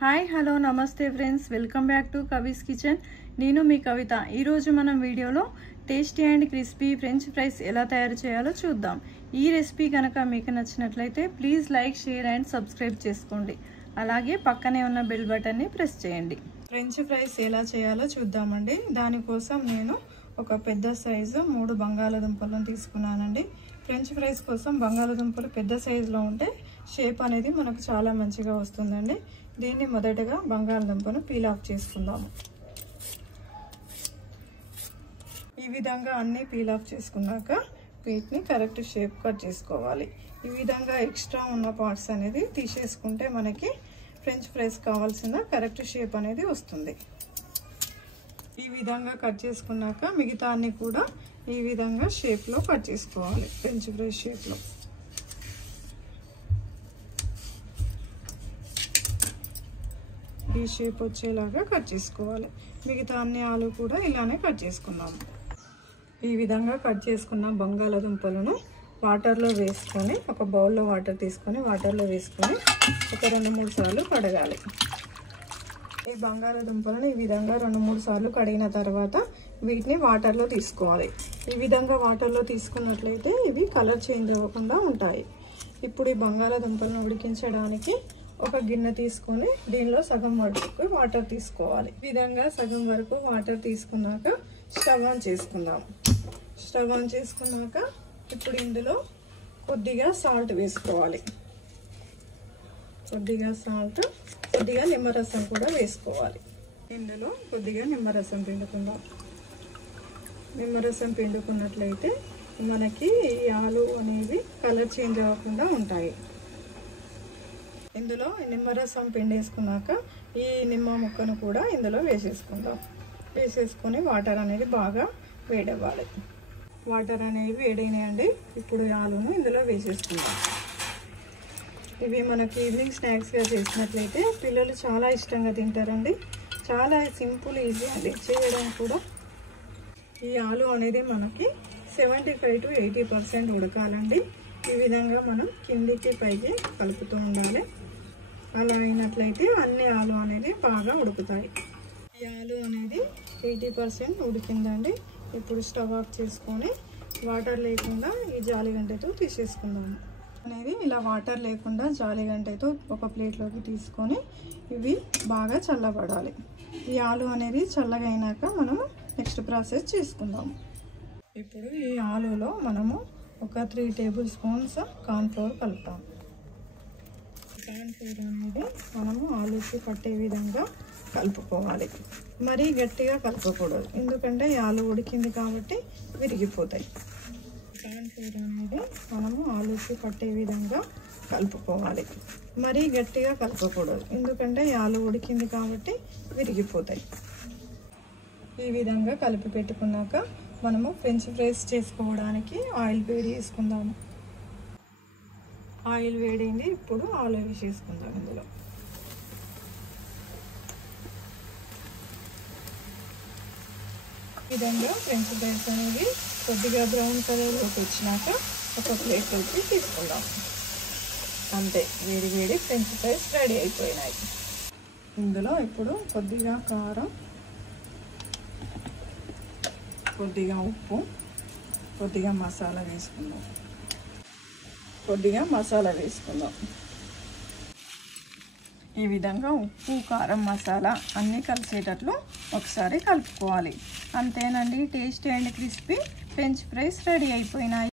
Hi hello నమస్తే friends, welcome back to Kavi's kitchen. నేను మీ కవిత. ఈరోజు మనం వీడియోలో tasty and crispy French fries ఎలా తయారు చేయాలో చూద్దాం. ఈ రెసిపీ కనుక మీకు నచ్చినట్లయితే please like, share and subscribe చేసుకోండి. అలాగే పక్కనే ఉన్న బెల్ బటన్ని ప్రెస్ చేయండి. ఫ్రెంచ్ ఫ్రైస్ ఎలా చేయాలో చూద్దామండి. దానికోసం నేను ఒక పెద్ద సైజు 3 బంగాళాదుంపలను తీసుకున్నానండి. ఫ్రెంచ్ ఫ్రైస్ కోసం బంగాళాదుంపలు పెద్ద సైజులో ఉంటే షేప్ అనేది మనకు చాలా మంచిగా వస్తుందండి. దీన్ని మొదటగా బంగాళాదుంపను పీల్ ఆఫ్ చేసుకుందాము. ఈ విధంగా అన్నీ పీల్ ఆఫ్ చేసుకున్నాక వీటిని కరెక్ట్ షేప్ కట్ చేసుకోవాలి. ఈ విధంగా ఎక్స్ట్రా ఉన్న పార్ట్స్ అనేది తీసేసుకుంటే మనకి ఫ్రెంచ్ ఫ్రైస్ కావాల్సిన కరెక్ట్ షేప్ అనేది వస్తుంది. ఈ విధంగా కట్ చేసుకున్నాక మిగతా అన్ని కూడా ఈ విధంగా షేప్లో కట్ చేసుకోవాలి. ఫ్రెంచ్ ఫ్రైస్ షేప్లో ఈ షేప్ వచ్చేలాగా కట్ చేసుకోవాలి. మిగతా అన్ని ఆలు కూడా ఇలానే కట్ చేసుకున్నాము. ఈ విధంగా కట్ చేసుకున్న బంగాళాదుంపలను వాటర్లో వేసుకొని, ఒక బౌల్లో వాటర్ తీసుకొని వాటర్లో వేసుకొని ఒక 2-3 సార్లు కడగాలి. ఈ బంగాళాదుంపలను ఈ విధంగా 2-3 సార్లు కడిగిన తర్వాత వీటిని వాటర్లో తీసుకోవాలి. ఈ విధంగా వాటర్లో తీసుకున్నట్లయితే ఇవి కలర్ చేంజ్ అవ్వకుండా ఉంటాయి. ఇప్పుడు ఈ బంగాళాదుంపలను ఉడికించడానికి ఒక గిన్నె తీసుకొని దీనిలో సగం వరకు వాటర్ తీసుకోవాలి. ఈ విధంగా సగం వరకు వాటర్ తీసుకున్నాక స్టవ్ ఆన్ చేసుకుందాం. స్టవ్ ఆన్ చేసుకున్నాక ఇప్పుడు ఇందులో కొద్దిగా సాల్ట్ వేసుకోవాలి. కొద్దిగా సాల్ట్, కొద్దిగా నిమ్మరసం కూడా వేసుకోవాలి. ఇందులో కొద్దిగా నిమ్మరసం పిండుకుందాం. నిమ్మరసం పిండుకున్నట్లయితే మనకి ఈ ఆలు అనేవి కలర్ చేంజ్ అవ్వకుండా ఉంటాయి. ఇందులో నిమ్మరసం పిండేసుకున్నాక ఈ నిమ్మ ముక్కను కూడా ఇందులో వేసేసుకుందాం. వేసేసుకొని వాటర్ అనేది బాగా వేడవ్వాలి. వాటర్ అనేవి వేడైనాయండి. ఇప్పుడు ఆలును ఇందులో వేసేసుకుందాం. ఇవి మనకి ఈవినింగ్ స్నాక్స్గా చేసినట్లయితే పిల్లలు చాలా ఇష్టంగా తింటారండి. చాలా సింపుల్, ఈజీ అండి చేయడం కూడా. ఈ ఆలు అనేది మనకి 75 to 80% ఉడకాలండి. ఈ విధంగా మనం కిందికి పైకి కలుపుతూ ఉండాలి. అలా అయినట్లయితే అన్ని ఆలు అనేది బాగా ఉడుకుతాయి. ఈ ఆలు అనేది 80% ఉడికిందండి. ఇప్పుడు స్టవ్ ఆఫ్ చేసుకొని వాటర్ లేకుండా ఈ జాలిగంటెతో తీసేసుకుందాము. అనేది ఇలా వాటర్ లేకుండా జాలిగంటెతో ఒక ప్లేట్లోకి తీసుకొని ఇవి బాగా చల్లబడాలి. ఈ ఆలు అనేది చల్లగా అయినాక మనము నెక్స్ట్ ప్రాసెస్ చేసుకుందాము. ఇప్పుడు ఈ ఆలులో మనము ఒక 3 టేబుల్ స్పూన్స్ కార్న్ఫ్లోర్ కలుపుతాము. కార్న్ఫ్లోర్ అనేది మనము ఆలుకి పట్టే విధంగా కలుపుకోవాలి. మరీ గట్టిగా కలుపుకూడదు, ఎందుకంటే ఈ ఆలు ఉడికింది కాబట్టి విరిగిపోతాయి. కార్న్ఫ్లోర్ అనేది మనము ఆలుకి పట్టే విధంగా కలుపుకోవాలి. మరీ గట్టిగా కలుపుకూడదు, ఎందుకంటే ఈ ఆలు ఉడికింది కాబట్టి విరిగిపోతాయి. ఈ విధంగా కలిపి పెట్టుకున్నాక మనము ఫ్రెంచ్ ఫ్రైస్ చేసుకోవడానికి ఆయిల్ వేడి చేసుకుందాము. ఆయిల్ వేడింది. ఇప్పుడు ఆలు వేసేసుకుందాం. ఇందులో ఈ విధంగా ఫ్రెంచ్ ఫ్రైస్ అనేది కొద్దిగా బ్రౌన్ కలర్లోకి వచ్చినాక ఒక ప్లేట్లోకి తీసుకుందాం. అంతే, వేడి వేడి ఫ్రెంచ్ ఫ్రైస్ రెడీ అయిపోయినాయి. ఇందులో ఇప్పుడు కొద్దిగా కారం, కొద్దిగా ఉప్పు, కొద్దిగా మసాలా వేసుకుందాం. ఈ విధంగా ఉప్పు, కారం, మసాలా అన్నీ కలిసేటట్లు ఒకసారి కలుపుకోవాలి. అంతేనండి, tasty and crispy French fries ready అయిపోయినాయి.